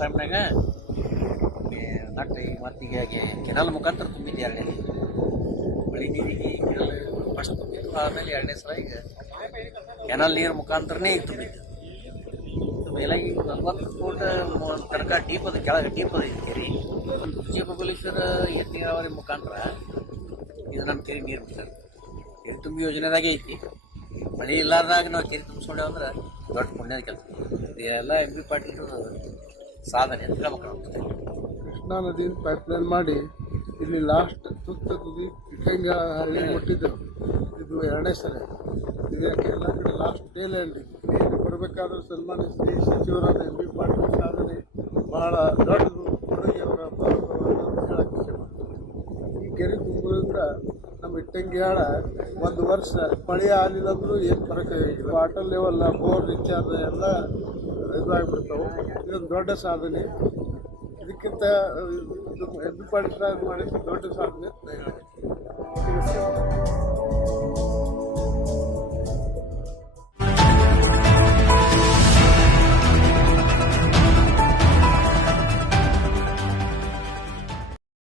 ಟೈಮ್ನಾಗ ನಟ್ಟು ಮತ್ತೀಗ ಕೆನಾಲ್ ಮುಖಾಂತರ ತುಂಬಿದ್ದು ಎರಡನೇ ಮಳೆ ನೀರಿಗೆ ಕೆನಾಲ್ ಫಸ್ಟ್ ತುಂಬಿದ್ದು, ಆಮೇಲೆ ಎರಡನೇ ಸಲ ಈಗ ಕೆನಾಲ್ ನೀರು ಮುಖಾಂತರನೇ ಈಗ ತುಂಬಿದ್ದು. ಎಲ್ಲ ಈಗ 40 ಫೂಟ್ ತನಕ ಡೀಪ್ ಅದು, ಕೆಳಗೆ ಡೀಪ್ ಅದು ಕೆರೆ. ಚಿಕ್ಕಬಳ್ಳೇಶ್ವರ ಎತ್ತಿ ನೀರಾವರಿ ಮುಖಾಂತರ ಇದು ನಮ್ಮ ಕೆರೆ ನೀರು ಬಿಡ್ತಾರೆ. ಕೆರೆ ತುಂಬಿ ಯೋಜನೆದಾಗೆ ಐತಿ. ಮಳೆ ಇಲ್ಲಾರ್ದಾಗ ನಾವು ಕೆರೆ ತುಂಬಿಸ್ಕೊಂಡೇವೆ ಅಂದ್ರೆ ದೊಡ್ಡ ಪುಣ್ಯದ ಕೆಲಸ. ಇದೆಲ್ಲ MP ಪಾಟೀಲ್ ಸಾಧನೆ ಅಂತ ಹೇಳ್ಬೇಕು ನಾವು. ಕೃಷ್ಣಾ ನದಿನ ಪೈಪ್ಲೈನ್ ಮಾಡಿ ಇಲ್ಲಿ ಲಾಸ್ಟ್ ತುದಿ ಇಟ್ಟಂಗ ಹಳ್ಳಿ ಮುಟ್ಟಿದ್ದು ಇದು ಎರಡನೇ ಸರಿ. ಇದಕ್ಕೆ ಎಲ್ಲ ಕಡೆ ಲಾಸ್ಟ್ ಟೇಲ್ ಎಂಡ್. ಇಲ್ಲಿ ಬರಬೇಕಾದ್ರೆ ಸನ್ಮಾನ್ಯ ಶ್ರೀ ಸಚಿವರಾದ MP ಪಾಟೀಲ್ ಸಾಧನೆ ಬಹಳ ದೊಡ್ಡದು ಕೊಡುಗೆ ಅವರ ಹೇಳಕ್ಕೆ ಇಷ್ಟಪಡ್ತಾರೆ. ಈ ಕೆರೆ ತುಂಬೋದ್ರಿಂದ ನಮ್ಮ ಇಟ್ಟಂಗಿಯಾಳ ಒಂದು ವರ್ಷ ಮಳೆ ಆಗಲಿಲ್ಲ ಅಂದರೂ ಏನು ಫರಕ್ ಆಗಿಲ್ಲ. ವಾಟರ್ ಲೆವೆಲ್, ಬೋರ್ ರಿಚಾರ್ಜ್ ಎಲ್ಲ ಇದಾಗ್ಬಿಡ್ತಾವೆ. ಇದೊಂದು ದೊಡ್ಡ ಸಾಧನೆ. ಇದಕ್ಕಿಂತ MP ಪಾಟೀಲ್ ಮಾಡಿದ ದೊಡ್ಡ ಸಾಧನೆ ಅಂತ ಹೇಳಿ